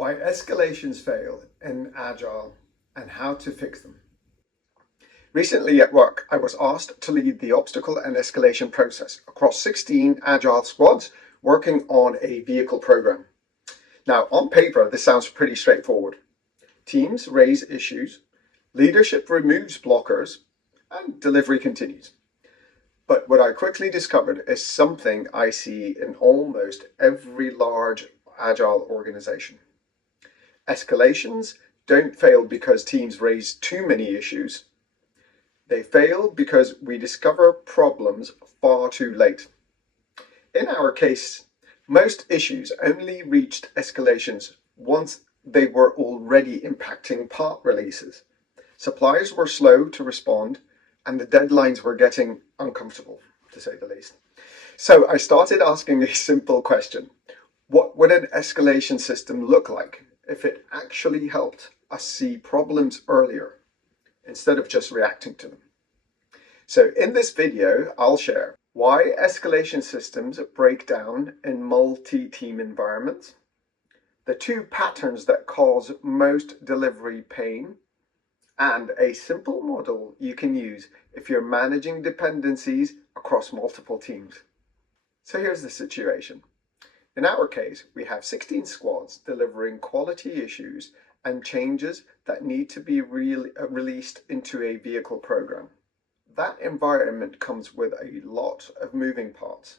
Why escalations fail in Agile and how to fix them. Recently at work, I was asked to lead the obstacle and escalation process across 16 Agile squads working on a vehicle program. Now, on paper, this sounds pretty straightforward. Teams raise issues, leadership removes blockers, and delivery continues. But what I quickly discovered is something I see in almost every large Agile organization. Escalations don't fail because teams raise too many issues. They fail because we discover problems far too late. In our case, most issues only reached escalations once they were already impacting part releases. Suppliers were slow to respond, and the deadlines were getting uncomfortable, to say the least. So I started asking a simple question. What would an escalation system look like if it actually helped us see problems earlier instead of just reacting to them? So in this video, I'll share why escalation systems break down in multi-team environments, the two patterns that cause most delivery pain, and a simple model you can use if you're managing dependencies across multiple teams. So here's the situation. In our case, we have 16 squads delivering quality issues and changes that need to be released into a vehicle program. That environment comes with a lot of moving parts.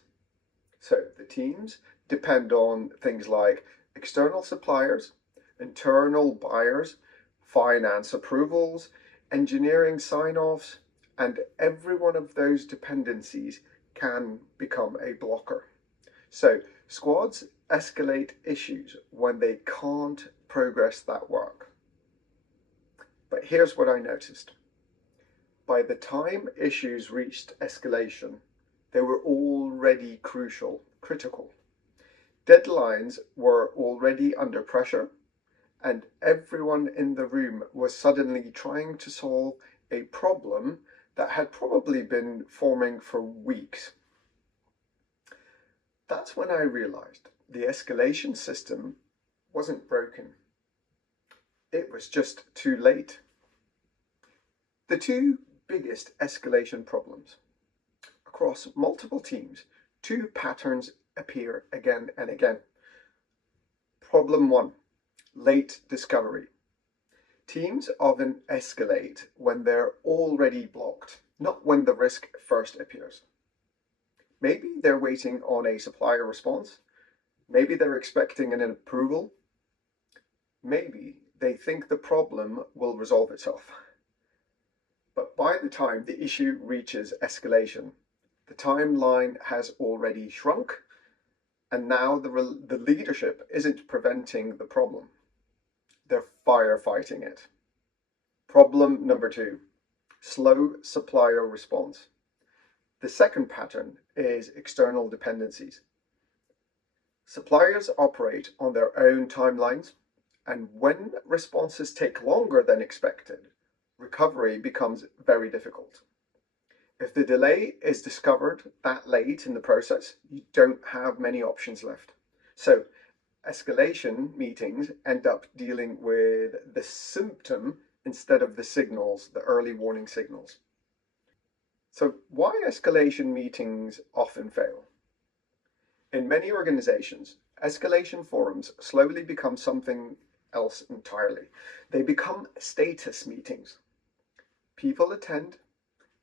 So the teams depend on things like external suppliers, internal buyers, finance approvals, engineering sign-offs, and every one of those dependencies can become a blocker. So squads escalate issues when they can't progress that work. But here's what I noticed. By the time issues reached escalation, they were already critical. Deadlines were already under pressure, and everyone in the room was suddenly trying to solve a problem that had probably been forming for weeks. That's when I realized the escalation system wasn't broken. It was just too late. The two biggest escalation problems. Across multiple teams, two patterns appear again and again. Problem one, late discovery. Teams often escalate when they're already blocked, not when the risk first appears. Maybe they're waiting on a supplier response. Maybe they're expecting an approval. Maybe they think the problem will resolve itself. But by the time the issue reaches escalation, the timeline has already shrunk, and now the leadership isn't preventing the problem. They're firefighting it. Problem number two, slow supplier response. The second pattern is external dependencies. Suppliers operate on their own timelines, and when responses take longer than expected, recovery becomes very difficult. If the delay is discovered that late in the process, you don't have many options left. So escalation meetings end up dealing with the symptom instead of the signals, the early warning signals. So why escalation meetings often fail? In many organizations, escalation forums slowly become something else entirely. They become status meetings. People attend,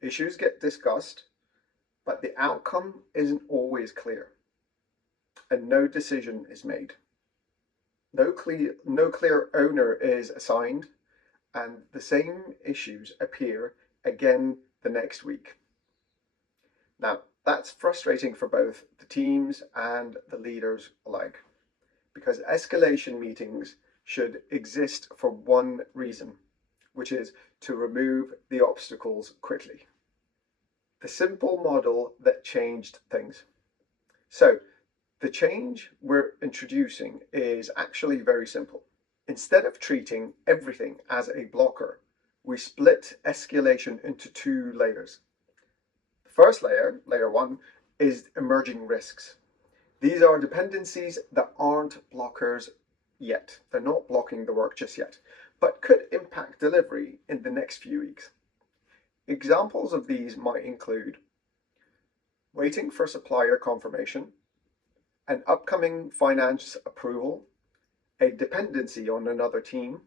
issues get discussed, but the outcome isn't always clear, and no decision is made. No clear owner is assigned, and the same issues appear again the next week. Now, that's frustrating for both the teams and the leaders alike, because escalation meetings should exist for one reason, which is to remove the obstacles quickly. The simple model that changed things. So the change we're introducing is actually very simple. Instead of treating everything as a blocker, we split escalation into two layers. The first layer, layer one, is emerging risks. These are dependencies that aren't blockers yet. They're not blocking the work just yet, but could impact delivery in the next few weeks. Examples of these might include waiting for supplier confirmation, an upcoming finance approval, a dependency on another team.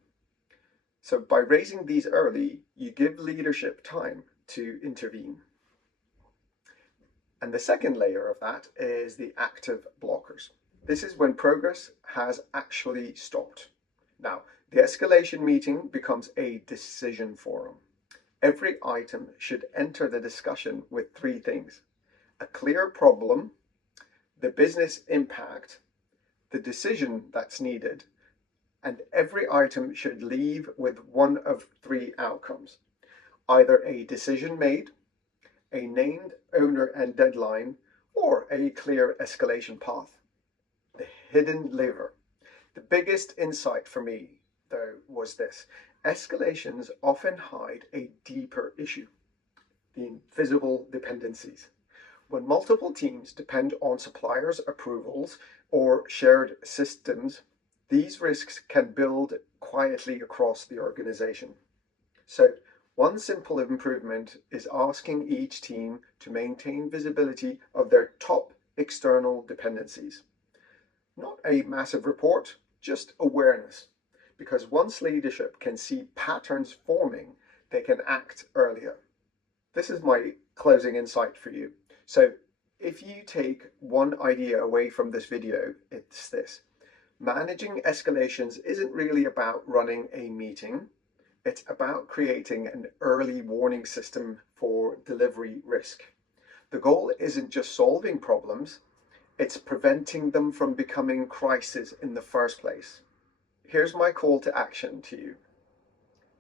So by raising these early, you give leadership time to intervene. And the second layer of that is the active blockers. This is when progress has actually stopped. Now, the escalation meeting becomes a decision forum. Every item should enter the discussion with three things: a clear problem, the business impact, the decision that's needed, and every item should leave with one of three outcomes: either a decision made, a named owner and deadline, or a clear escalation path. The hidden lever. The biggest insight for me, though, was this: escalations often hide a deeper issue, the invisible dependencies. When multiple teams depend on suppliers' approvals or shared systems, these risks can build quietly across the organization. So, one simple improvement is asking each team to maintain visibility of their top external dependencies. Not a massive report, just awareness. Because once leadership can see patterns forming, they can act earlier. This is my closing insight for you. So if you take one idea away from this video, it's this: managing escalations isn't really about running a meeting. It's about creating an early warning system for delivery risk. The goal isn't just solving problems, it's preventing them from becoming crises in the first place. Here's my call to action to you.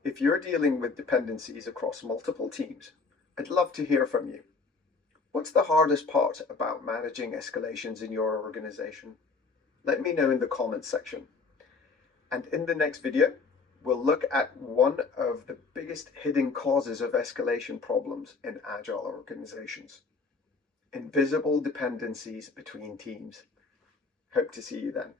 If you're dealing with dependencies across multiple teams, I'd love to hear from you. What's the hardest part about managing escalations in your organization? Let me know in the comments section. And in the next video, we'll look at one of the biggest hidden causes of escalation problems in Agile organizations: invisible dependencies between teams. Hope to see you then.